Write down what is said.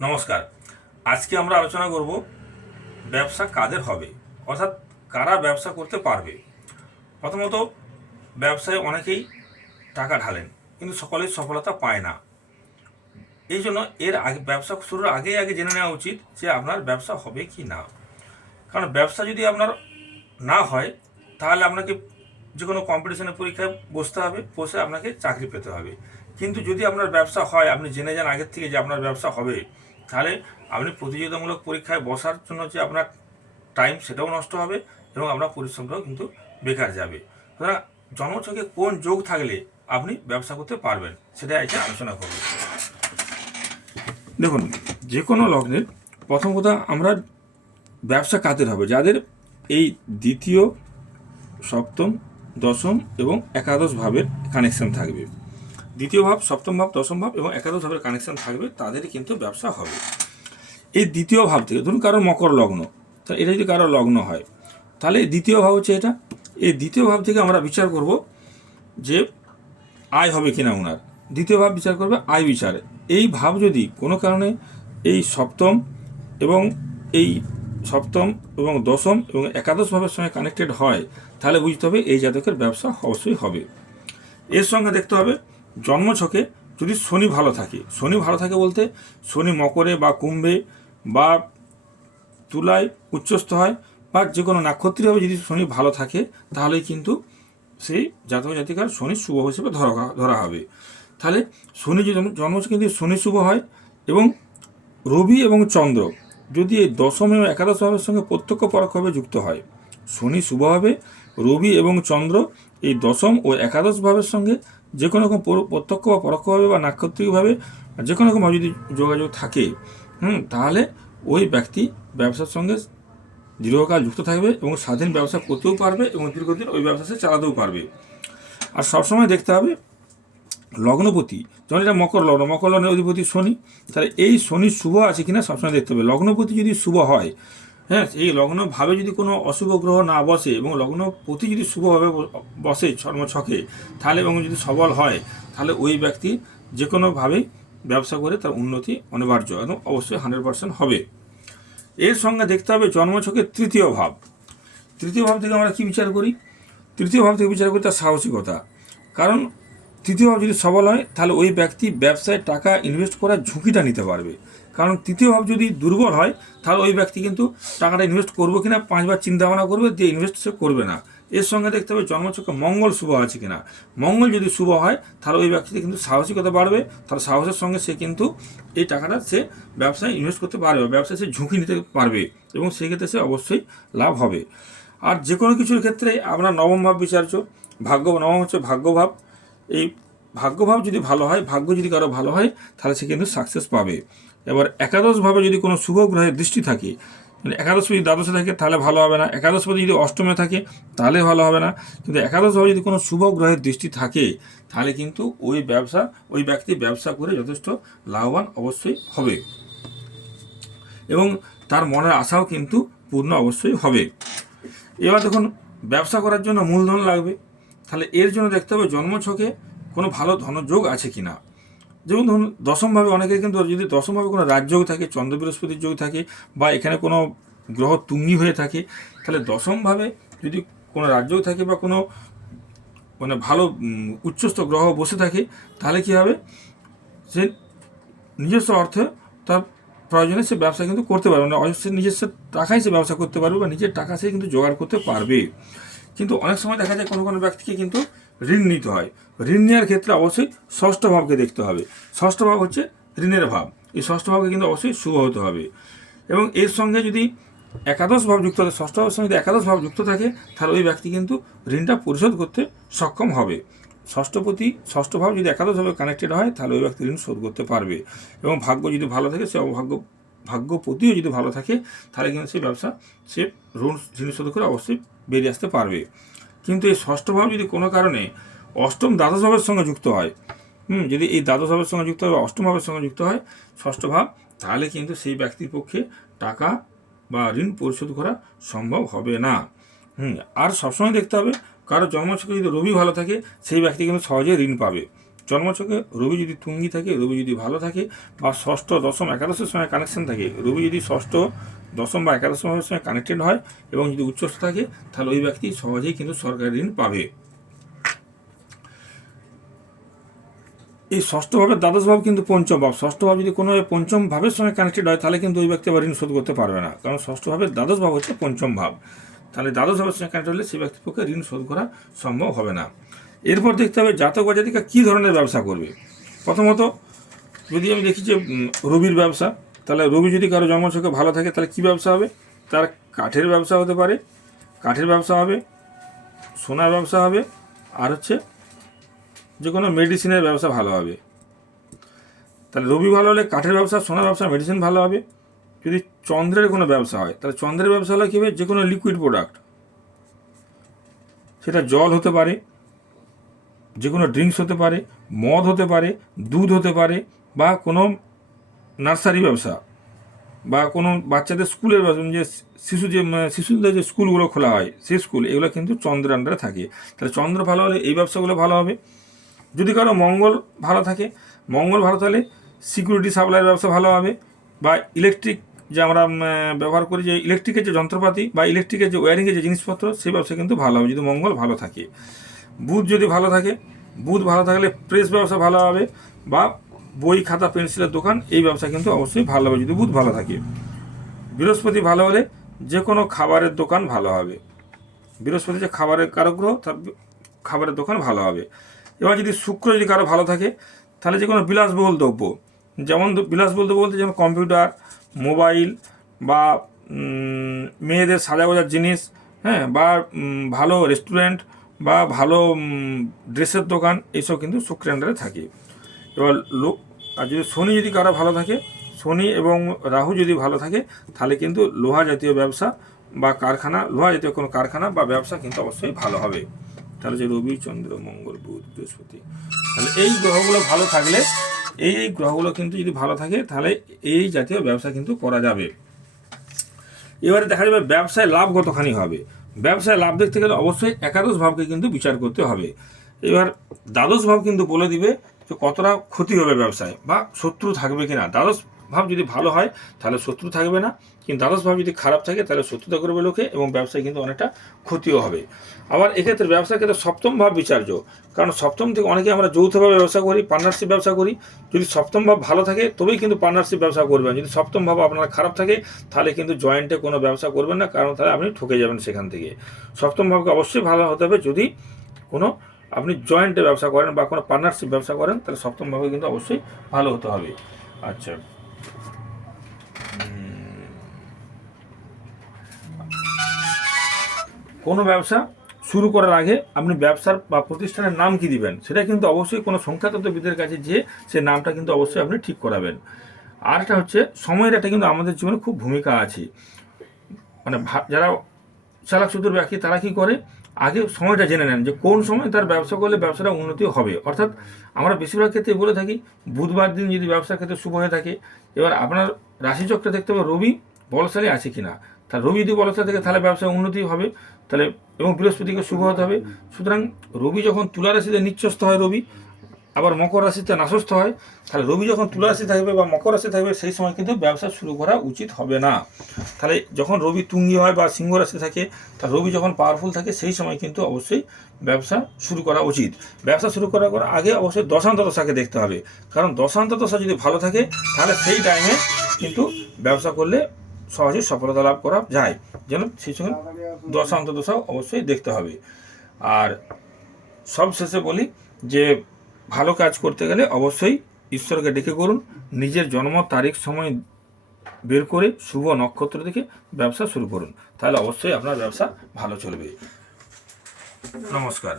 নমস্কার। আজকে আমরা আলোচনা করব ব্যবসা কাদের হবে? অর্থাৎ কারা ব্যবসা করতে পারবে? প্রথমত, ব্যবসায় অনেকেই টাকা ঢালেন, কিন্তু সকলেই সফলতা পায় না। এই জন্য এর আগে, ব্যবসা শুরুর আগেই আগে জেনে নেওয়া উচিত যে আপনার ব্যবসা হবে কি না। কারণ ব্যবসা যদি আপনার না হয়, তাহলে আপনাকে যে কোনো কম্পিটিশনের পরীক্ষায় বসতে হবে, বসে আপনাকে চাকরি পেতে হবে। কিন্তু যদি আপনার ব্যবসা হয়, আপনি জেনে যান আগের থেকে যে আপনার ব্যবসা হবে তাহলে আপনি প্রতিযোগিতামূলক পরীক্ষায় বসার জন্য যে আপনার টাইম সেটাও নষ্ট হবে এবং আপনার পরিশ্রমটাও কিন্তু বেকার যাবে। সুতরাং জন্মছকে কোন যোগ থাকলে আপনি ব্যবসা করতে পারবেন সেটা আজকে আলোচনা করব। দেখুন যে কোনো লগ্নের প্রথম কথা আমরা ব্যবসা কাদের হবে, যাদের এই দ্বিতীয়, সপ্তম, দশম এবং একাদশ ভাবের কানেকশন থাকবে। দ্বিতীয় ভাব, সপ্তম ভাব, দশম ভাব এবং একাদশ ভাবের কানেকশন থাকবে, তাদেরই কিন্তু ব্যবসা হবে। এই দ্বিতীয় ভাব থেকে, ধরুন কারও মকর লগ্ন, তা এটা যদি কারও লগ্ন হয়, তাহলে দ্বিতীয় ভাব হচ্ছে এটা। এই দ্বিতীয় ভাব থেকে আমরা বিচার করব যে আয় হবে কিনা ওনার দ্বিতীয় ভাব বিচার করবে আয় বিচারে। এই ভাব যদি কোনো কারণে এই সপ্তম এবং এই সপ্তম এবং দশম এবং একাদশ ভাবের সঙ্গে কানেক্টেড হয়, তাহলে বুঝতে হবে এই জাতকের ব্যবসা অবশ্যই হবে। এর সঙ্গে দেখতে হবে জন্মছকে যদি শনি ভালো থাকে। শনি ভালো থাকে বলতে শনি মকরে বা কুম্ভে বা তুলায় উচ্চস্থ হয় বা যে কোনো নাক্ষত্রিকভাবে যদি শনি ভালো থাকে, তাহলেই কিন্তু সেই জাতক জাতিকার শনি শুভ হিসেবে ধরা ধরা হবে। তাহলে শনি যদি জন্মছকে কিন্তু শনি শুভ হয় এবং রবি এবং চন্দ্র যদি এই দশম এবং একাদশ ভাবের সঙ্গে প্রত্যক্ষ পরোক্ষভাবে যুক্ত হয়, শনি শুভ হবে, রবি এবং চন্দ্র এই দশম ও একাদশ ভাবের সঙ্গে যে কোনো রকম প্রত্যক্ষ বা পরোক্ষভাবে বা নাক্ষত্রিকভাবে যে কোনো রকমভাবে যদি যোগাযোগ থাকে, হুম, তাহলে ওই ব্যক্তি ব্যবসার সঙ্গে দীর্ঘকাল যুক্ত থাকবে এবং স্বাধীন ব্যবসা করতেও পারবে এবং দীর্ঘদিন ওই ব্যবসা সে চালাতেও পারবে। আর সবসময় দেখতে হবে, লগ্নপতি, যেমন এটা মকর লগ্ন, মকর লগ্নের অধিপতি শনি, তাহলে এই শনি শুভ আছে কিনা সবসময় দেখতে হবে। লগ্নপতি যদি শুভ হয় হ্যাঁ এই লগ্ন ভাবে যদি কোনো অশুভ গ্রহ না বসে এবং লগ্ন প্রতি যদি শুভভাবে বসে ছর্ম ছকে, তাহলে এবং যদি সবল হয়, তাহলে ওই ব্যক্তি যে কোনোভাবেই ব্যবসা করে তার উন্নতি অনিবার্য এবং অবশ্যই হান্ড্রেড পার্সেন্ট হবে। এর সঙ্গে দেখতে হবে জন্মছকের তৃতীয় ভাব। তৃতীয় ভাব থেকে আমরা কী বিচার করি? তৃতীয় ভাব থেকে বিচার করি তার সাহসিকতা। কারণ তৃতীয় ভাব যদি সবল হয়, তাহলে ওই ব্যক্তি ব্যবসায় টাকা ইনভেস্ট করার ঝুঁকিটা নিতে পারবে। কারণ তৃতীয় ভাব যদি দুর্বল হয়, তাহলে ওই ব্যক্তি কিন্তু টাকাটা ইনভেস্ট করব কিনা, পাঁচবার চিন্তা ভাবনা করবে, দিয়ে ইনভেস্ট সে করবে না। এর সঙ্গে দেখতে হবে জন্মচক্রে মঙ্গল শুভ আছে কিনা। মঙ্গল যদি শুভ হয়, তাহলে ওই ব্যক্তিতে কিন্তু সাহসিকতা বাড়বে তাহলে সাহসের সঙ্গে সে কিন্তু এই টাকাটা সে ব্যবসায় ইনভেস্ট করতে পারবে ব্যবসায় সে ঝুঁকি নিতে পারবে এবং সেক্ষেত্রে সে অবশ্যই লাভ হবে। আর যে কোনো কিছুর ক্ষেত্রে আমরা নবম ভাব বিচার্য ভাগ্য, নবম হচ্ছে ভাগ্যভাব এই ভাগ্যভাব যদি ভালো হয়, ভাগ্য যদি কারও ভালো হয়, তাহলে সে কিন্তু সাকসেস পাবে। এবার একাদশভাবে যদি কোনো শুভ গ্রহের দৃষ্টি থাকে মানে একাদশ যদি দ্বাদশে থাকে, তাহলে ভালো হবে না। একাদশ একাদশপতি যদি অষ্টমে থাকে, তাহলে ভালো হবে না। কিন্তু একাদশভাবে যদি কোনো শুভ গ্রহের দৃষ্টি থাকে, তাহলে কিন্তু ওই ব্যবসা, ওই ব্যক্তি ব্যবসা করে যথেষ্ট লাভবান অবশ্যই হবে। এবং তার মনের আশাও কিন্তু পূর্ণ অবশ্যই হবে। এবার দেখুন, ব্যবসা করার জন্য মূলধন লাগবে। তাহলে এর জন্য দেখতে হবে জন্মছকে কোনো ভালো ধনযোগ আছে কি না যেমন ধরুন, দশমভাবে অনেকের কিন্তু যদি দশমভাবে কোনো রাজযোগ থাকে চন্দ্র বৃহস্পতির যোগ থাকে, বা এখানে কোনো গ্রহ তুঙ্গি হয়ে থাকে, তাহলে দশমভাবে যদি কোনো রাজযোগ থাকে বা কোনো মানে ভালো উচ্চস্থ গ্রহ বসে থাকে, তাহলে কী হবে? সে নিজস্ব অর্থে তার প্রয়োজনে সে ব্যবসা কিন্তু করতে পারবে। না অবশ্যই নিজস্ব টাকায় সে ব্যবসা করতে পারবে বা নিজের টাকা সে কিন্তু জোগাড় করতে পারবে। কিন্তু অনেক সময় দেখা যায় কোনো কোনো ব্যক্তিকে কিন্তু ঋণ নিতে হয়। ঋণ নেওয়ার ক্ষেত্রে অবশ্যই ষষ্ঠ ভাবকে দেখতে হবে। ষষ্ঠ ভাব হচ্ছে ঋণের ভাব। এই ষষ্ঠ ভাবকে কিন্তু অবশ্যই শুভ হতে হবে। এবং এর সঙ্গে যদি একাদশ ভাব যুক্ত থাকে, ষষ্ঠ ভাবের সঙ্গে যদি একাদশ ভাব যুক্ত থাকে, তাহলে ওই ব্যক্তি কিন্তু ঋণটা পরিশোধ করতে সক্ষম হবে। ষষ্ঠপতি, ষষ্ঠ ভাব যদি একাদশভাবে কানেক্টেড হয়, তাহলে ওই ব্যক্তি ঋণ শোধ করতে পারবে। এবং ভাগ্য যদি ভালো থাকে, সে অভাগ্য, ভাগ্যপতিও যদি ভালো থাকে, তাহলে কিন্তু সেই ব্যবসা, সে ঋণ ঋণ শোধ করে অবশ্যই বেরিয়ে আসতে পারবে। কিন্তু এই ষষ্ঠ ভাব যদি কোনো কারণে অষ্টম দ্বাদশ ভাবের সঙ্গে যুক্ত হয়, হুম, যদি এই দ্বাদশ ভাবের সঙ্গে যুক্ত হয় বা অষ্টম ভাবের সঙ্গে যুক্ত হয়, ষষ্ঠ ভাব, তাহলে কিন্তু সেই ব্যক্তির পক্ষে টাকা বা ঋণ পরিশোধ করা সম্ভব হবে না। হুম, আর সবসময় দেখতে হবে, কারও জন্মছকে যদি রবি ভালো থাকে, সেই ব্যক্তি কিন্তু সহজে ঋণ পাবে। জন্মছকে রবি যদি তুঙ্গি থাকে, রবি যদি ভালো থাকে বা ষষ্ঠ, দশম, একাদশের সঙ্গে কানেকশন থাকে, রবি যদি ষষ্ঠ দশম বা একাদশ ভাবের সঙ্গে কানেক্টেড হয় এবং যদি উচ্চস্থ থাকে, তাহলে ওই ব্যক্তি সহজেই কিন্তু সরকারি ঋণ পাবে। এই ষষ্ঠ ভাবের দ্বাদশ ভাব কিন্তু পঞ্চম ভাব। ষষ্ঠ ভাব যদি কোনো পঞ্চম ভাবের সঙ্গে কানেক্টেড হয়, তাহলে কিন্তু ওই ব্যক্তি আবার ঋণ শোধ করতে পারবে না। কারণ ষষ্ঠ ভাবের দ্বাদশ ভাব হচ্ছে পঞ্চম ভাব। তাহলে দ্বাদশ ভাবের সঙ্গে কানেক্ট হলে সেই ব্যক্তির পক্ষে ঋণ শোধ করা সম্ভব হবে না। এরপর দেখতে হবে জাতক বা জাতিকা কী ধরনের ব্যবসা করবে। প্রথমত, যদি আমি দেখি যে রবির ব্যবসা তাহলে রবি যদি কারও জন্মছকে ভালো থাকে, তাহলে কী ব্যবসা হবে? তার কাঠের ব্যবসা হতে পারে, কাঠের ব্যবসা হবে, সোনার ব্যবসা হবে, আর হচ্ছে যে কোনো মেডিসিনের ব্যবসা ভালো হবে। তাহলে রবি ভালো হলে কাঠের ব্যবসা, সোনার ব্যবসা মেডিসিন ভালো হবে। যদি চন্দ্রের কোনো ব্যবসা হয়, তাহলে চন্দ্রের ব্যবসা হলে কী হবে? যে কোনো লিকুইড প্রোডাক্ট সেটা জল হতে পারে যে কোনো ড্রিঙ্কস হতে পারে, মদ হতে পারে, দুধ হতে পারে, বা কোনো নার্সারি ব্যবসা বা কোনো বাচ্চাদের স্কুলের ব্যবসা, যে শিশু যে শিশুদের যে স্কুলগুলো খোলা হয় সেই স্কুল এগুলো কিন্তু চন্দ্রের আন্ডারে থাকে। তাহলে চন্দ্র ভালো হলে এই ব্যবসাগুলো ভালো হবে। যদি কারও মঙ্গল ভালো থাকে মঙ্গল ভালো থাকলে সিকিউরিটি সাপ্লাইয়ের ব্যবসা ভালো হবে বা ইলেকট্রিক যে আমরা ব্যবহার করি যে ইলেকট্রিকের যে যন্ত্রপাতি বা ইলেকট্রিকের যে ওয়ারিংয়ের যে জিনিসপত্র সেই ব্যবসা কিন্তু ভালো হবে যদি মঙ্গল ভালো থাকে। বুধ যদি ভালো থাকে বুধ ভালো থাকলে প্রেস ব্যবসা ভালো হবে বা বই, খাতা, পেন্সিলের দোকান, এই ব্যবসা কিন্তু অবশ্যই ভালো হবে। যদি বুধ ভালো থাকে। বৃহস্পতি ভালো হলে যে কোনো খাবারের দোকান ভালো হবে। বৃহস্পতি যে খাবারের কারগ্রহ, তার খাবারের দোকান ভালো হবে। এবার যদি শুক্র যদি কারও ভালো থাকে, তাহলে যে কোনো বিলাসবহুল দ্রব্য। যেমন বিলাসবহুল দ্রব্য বলতে যেমন কম্পিউটার, মোবাইল বা মেয়েদের সাজা গোজার জিনিস হ্যাঁ বা ভালো রেস্টুরেন্ট বা ভালো ড্রেসের দোকান, এইসব কিন্তু শুক্রের আন্ডারে থাকে। এবার লোক, আর যদি শনি যদি কারও ভালো থাকে, শনি এবং রাহু যদি ভালো থাকে, তাহলে কিন্তু লোহা জাতীয় ব্যবসা বা কারখানা, লোহা জাতীয় কোনো কারখানা বা ব্যবসা কিন্তু অবশ্যই ভালো হবে। তাহলে যে রবি, চন্দ্র, মঙ্গল, বুধ, বৃহস্পতি, তাহলে এই গ্রহগুলো ভালো থাকলে, এই এই গ্রহগুলো কিন্তু যদি ভালো থাকে, তাহলে এই জাতীয় ব্যবসা কিন্তু করা যাবে। এবারে দেখা যাবে ব্যবসায় লাভ কতখানি হবে। ব্যবসায় লাভ দেখতে গেলে অবশ্যই একাদশ ভাবকে কিন্তু বিচার করতে হবে। এবার দ্বাদশ ভাব কিন্তু বলে দিবে যে কতটা ক্ষতি হবে ব্যবসায় বা শত্রু থাকবে কিনা। দ্বাদশ ভাব যদি ভালো হয়, তাহলে শত্রু থাকবে না। কিন্তু দ্বাদশ ভাব যদি খারাপ থাকে, তাহলে শত্রুতা করবে লোকে এবং ব্যবসায় কিন্তু অনেকটা ক্ষতিও হবে। আবার এক্ষেত্রে ব্যবসার ক্ষেত্রে সপ্তম ভাব বিচার্য। কারণ সপ্তম থেকে অনেকে আমরা যৌথভাবে ব্যবসা করি পার্টনারশিপ ব্যবসা করি। যদি সপ্তম ভাব ভালো থাকে, তবেই কিন্তু পার্টনারশিপ ব্যবসা করবেন। যদি সপ্তম ভাব আপনার খারাপ থাকে, তাহলে কিন্তু জয়েন্টে কোনো ব্যবসা করবেন না। কারণ তাহলে আপনি ঠকে যাবেন সেখান থেকে। সপ্তম ভাবকে অবশ্যই ভালো হতে হবে। যদি কোনো আপনি জয়েন্টে ব্যবসা করেন বা কোনো পার্টনারশিপ ব্যবসা করেন, তাহলে সপ্তম ভাবে কিন্তু অবশ্যই ভালো হতে হবে। আচ্ছা। কোনো ব্যবসা শুরু করার আগে আপনি ব্যবসার বা প্রতিষ্ঠানের নাম কি দিবেন? সেটা কিন্তু অবশ্যই কোনো সংখ্যাতত্ত্ববিদের কাছে যে সে নামটা কিন্তু অবশ্যই আপনি ঠিক করাবেন। আর একটা হচ্ছে, সময়ের একটা কিন্তু আমাদের জীবনে খুব ভূমিকা আছে। মানে যারা চালাক সুদূর ব্যক্তি, তারা কি করে? আগে সময়টা জেনে নেন যে কোন সময় তার ব্যবসা করলে ব্যবসাটা উন্নতি হবে। অর্থাৎ আমরা বেশিরভাগ ক্ষেত্রে বলে থাকি, বুধবার দিন যদি ব্যবসার ক্ষেত্রে শুভ হয়ে থাকে, এবার আপনার রাশিচক্রে দেখতে হবে রবি বলশালী আছে কি না তার রবি যদি বলশালী থাকে, তাহলে ব্যবসায় উন্নতি হবে, তাহলে এবং বৃহস্পতিকে শুভ হতে হবে। সুতরাং রবি যখন তুলা রাশিতে নিচ্ছস্ত হয় রবি আবার মকর রাশিতে নাশস্থ হয়, তাহলে রবি যখন তুলা রাশি থাকবে বা মকর রাশি থাকবে, সেই সময় কিন্তু ব্যবসা শুরু করা উচিত হবে না। তাহলে যখন রবি তুঙ্গি হয় বা সিংহ রাশি থাকে, তা রবি যখন পাওয়ারফুল থাকে, সেই সময় কিন্তু অবশ্যই ব্যবসা শুরু করা উচিত। ব্যবসা শুরু করার পর আগে অবশ্যই দশান্ত দশাকে দেখতে হবে। কারণ দশান্ত দশা যদি ভালো থাকে, তাহলে সেই টাইমে কিন্তু ব্যবসা করলে সহজেই সফলতা লাভ করা যায়। যেন সেই সঙ্গে দশান্ত দশা অবশ্যই দেখতে হবে। আর সব শেষে বলি যে ভালো কাজ করতে গেলে অবশ্যই ঈশ্বরকে ডেকে করুন। নিজের জন্ম, তারিখ, সময় বের করে শুভ নক্ষত্র দেখে ব্যবসা শুরু করুন। তাহলে অবশ্যই আপনার ব্যবসা ভালো চলবে। নমস্কার।